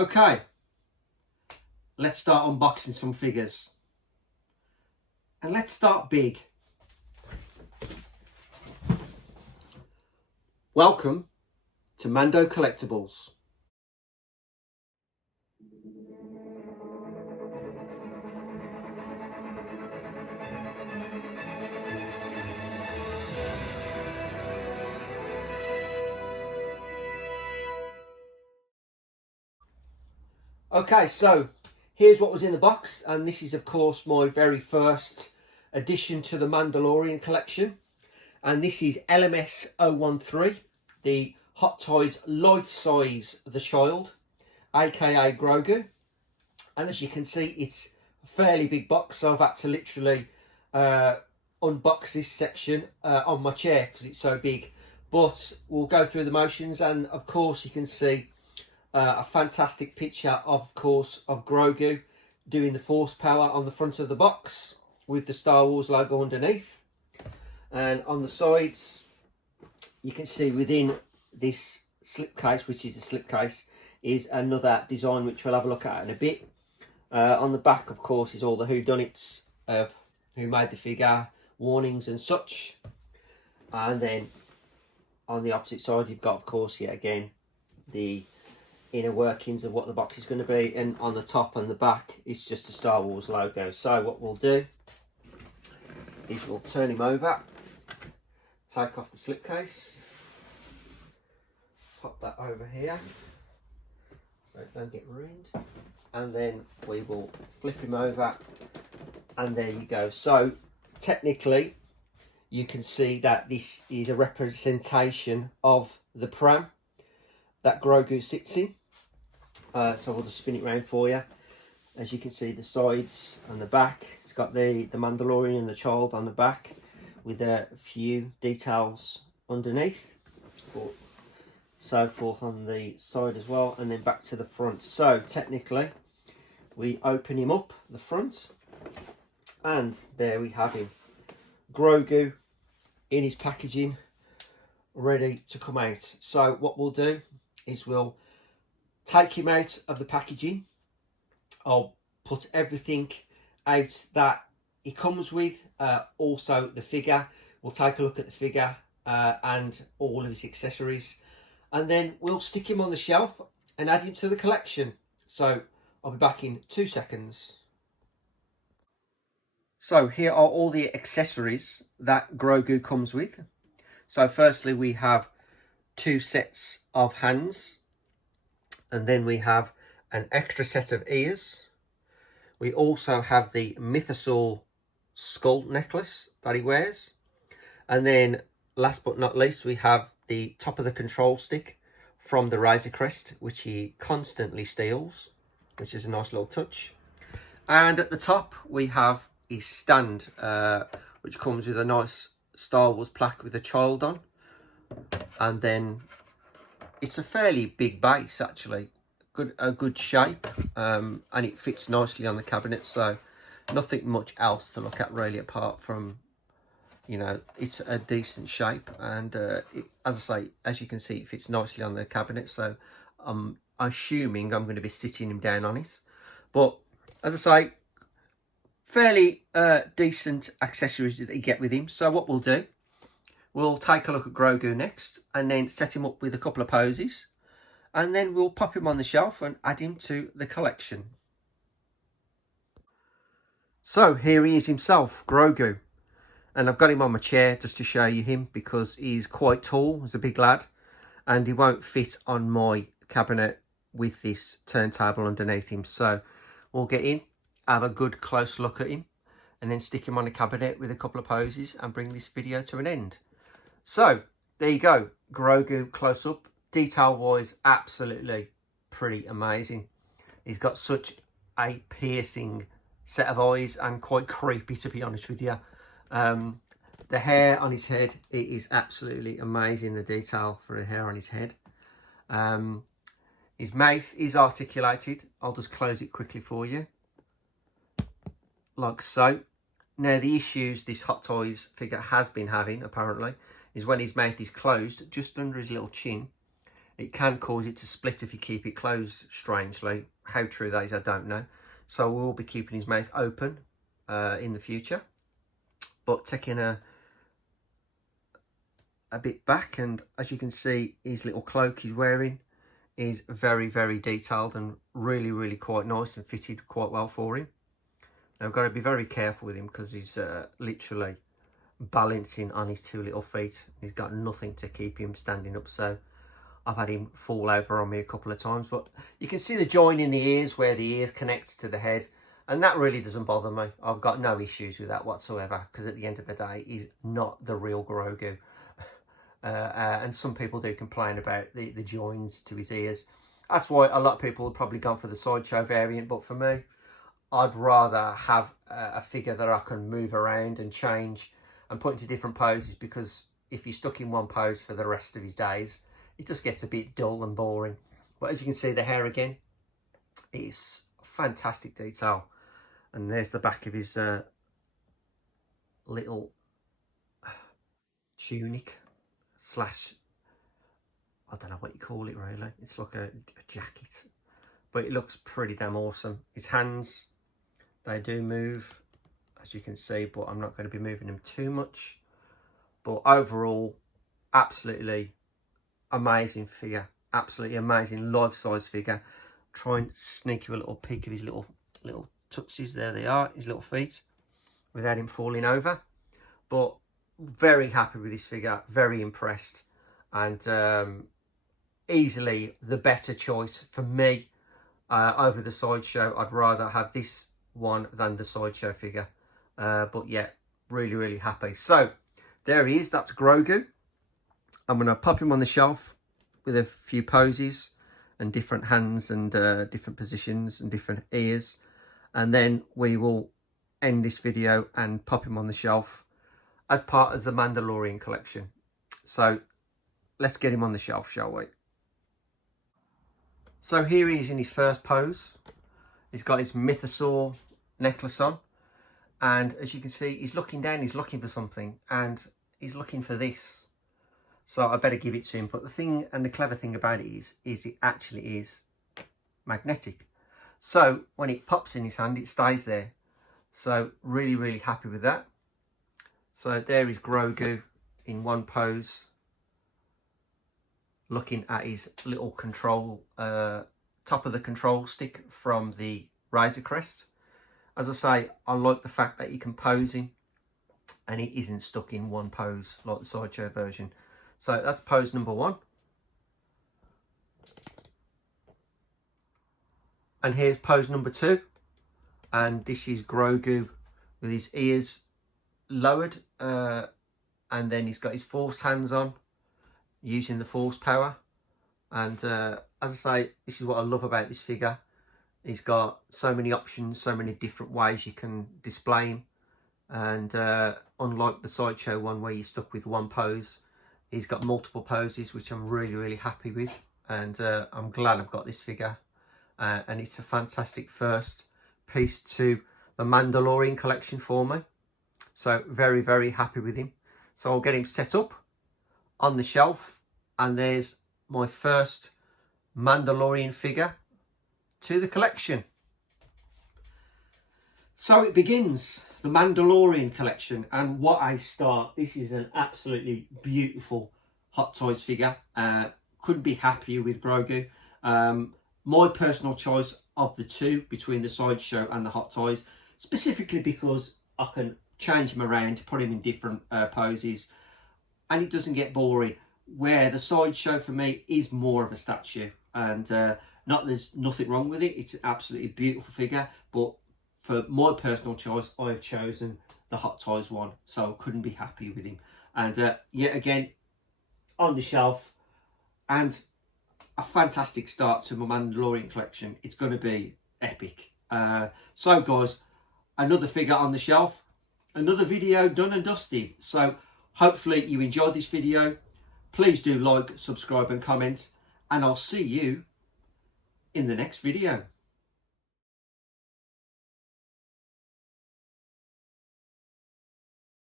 Okay, let's start unboxing some figures. And let's start big. Welcome to MANDO Collectables. Okay, so here's what was in the box, and this is of course my very first addition to the Mandalorian collection, and this is LMS 013, the Hot Toys life-size The Child, aka Grogu. And as you can see, it's a fairly big box, so I've had to literally unbox this section on my chair because it's so big. But we'll go through the motions, and of course you can see a fantastic picture, of course, of Grogu doing the force power on the front of the box with the Star Wars logo underneath. And on the sides, you can see within this slipcase, which is a slipcase, is another design which we'll have a look at in a bit. On the back, of course, is all the whodunits of who made the figure, warnings and such. And then on the opposite side, you've got, of course, yet again, the inner workings of what the box is going to be. And on the top and the back, it's just a Star Wars logo. So what we'll do is we'll turn him over, take off the slipcase, pop that over here so it don't get ruined, and then we will flip him over, and there you go. So technically you can see that this is a representation of the pram that Grogu sits in. So we'll just spin it around for you. As you can see, the sides and the back, it's got the Mandalorian and the child on the back with a few details underneath, but so forth on the side as well, and then back to the front. So technically we open him up the front, and there we have him, Grogu in his packaging, ready to come out. So what we'll do is we'll take him out of the packaging. I'll put everything out that he comes with, also the figure. We'll take a look at the figure and all of his accessories, and then we'll stick him on the shelf and add him to the collection. So I'll be back in 2 seconds. So here are all the accessories that Grogu comes with. So firstly, we have 2 sets of hands, and then we have an extra set of ears. We also have the Mythosaur skull necklace that he wears. And then last but not least, we have the top of the control stick from the Razor Crest, which he constantly steals, which is a nice little touch. And at the top, we have his stand, which comes with a nice Star Wars plaque with a child on. And then it's a fairly big base, actually. A good shape, and it fits nicely on the cabinet, so nothing much else to look at really, apart from, you know, it's a decent shape, and as I say, as you can see, it fits nicely on the cabinet. So I'm assuming I'm going to be sitting him down on it. But as I say, fairly decent accessories that you get with him. So what we'll do, we'll take a look at Grogu next, and then set him up with a couple of poses, and then we'll pop him on the shelf and add him to the collection. So here he is himself, Grogu. And I've got him on my chair just to show you him, because he's quite tall, he's a big lad, and he won't fit on my cabinet with this turntable underneath him. So we'll get in, have a good close look at him, and then stick him on the cabinet with a couple of poses and bring this video to an end. So there you go, Grogu close up. Detail wise, absolutely pretty amazing. He's got such a piercing set of eyes, and quite creepy, to be honest with you. The hair on his head, it is absolutely amazing, the detail for the hair on his head. His mouth is articulated. I'll just close it quickly for you, like so. Now, the issues this Hot Toys figure has been having, apparently, is when his mouth is closed, just under his little chin, It can cause it to split if you keep it closed, strangely. How true that is, I don't know. So we'll be keeping his mouth open in the future. But taking a bit back, and as you can see, his little cloak he's wearing is very, very detailed and really, really quite nice and fitted quite well for him. Now I've got to be very careful with him because he's literally balancing on his two little feet. He's got nothing to keep him standing up, so I've had him fall over on me a couple of times. But you can see the join in the ears where the ears connects to the head, and that really doesn't bother me. I've got no issues with that whatsoever, because at the end of the day, he's not the real Grogu. And some people do complain about the joins to his ears. That's why a lot of people have probably gone for the sideshow variant, but for me, I'd rather have a figure that I can move around and change and put into different poses, because if he's stuck in one pose for the rest of his days, it just gets a bit dull and boring. But as you can see, the hair again is fantastic detail. And there's the back of his little tunic slash, I don't know what you call it really. It's like a jacket, but it looks pretty damn awesome. His hands, they do move, as you can see, but I'm not going to be moving them too much. But overall, absolutely amazing figure, absolutely amazing life-size figure. Try and sneak you a little peek of his little tootsies. There they are, his little feet, without him falling over. But very happy with this figure, very impressed, and easily the better choice for me over the sideshow. I'd rather have this one than the sideshow figure, but yeah, really, really happy. So there he is, that's Grogu. I'm going to pop him on the shelf with a few poses and different hands and different positions and different ears, and then we will end this video and pop him on the shelf as part of the Mandalorian collection. So let's get him on the shelf, shall we? So here he is in his first pose. He's got his mythosaur necklace on, and as you can see, he's looking down, he's looking for something, and he's looking for this. So I better give it to him. But the thing, and the clever thing about it is it actually is magnetic. So when it pops in his hand, it stays there. So really, really happy with that. So there is Grogu in one pose, looking at his little control, top of the control stick from the Razor Crest. As I say, I like the fact that you can pose him and he isn't stuck in one pose like the sideshow version. So that's pose number one. And here's pose number two. And this is Grogu with his ears lowered, and then he's got his force hands on, using the force power. And as I say, this is what I love about this figure. He's got so many options, so many different ways you can display him. And unlike the sideshow one where you're stuck with one pose, he's got multiple poses, which I'm really, really happy with. And I'm glad I've got this figure. And it's a fantastic first piece to the Mandalorian collection for me. So very, very happy with him. So I'll get him set up on the shelf, and there's my first Mandalorian figure to the collection. So it begins, the Mandalorian collection, and what a start. This is an absolutely beautiful Hot Toys figure. Couldn't be happier with Grogu. My personal choice of the two between the sideshow and the Hot Toys, specifically because I can change him around, put him in different poses, and it doesn't get boring. Where the sideshow for me is more of a statue, and there's nothing wrong with it. It's an absolutely beautiful figure, but for my personal choice, I've chosen the Hot Toys one, so I couldn't be happy with him. And yet again, on the shelf, and a fantastic start to my Mandalorian collection. It's going to be epic. So guys, another figure on the shelf, another video done and dusted. So hopefully you enjoyed this video. Please do like, subscribe and comment, and I'll see you in the next video.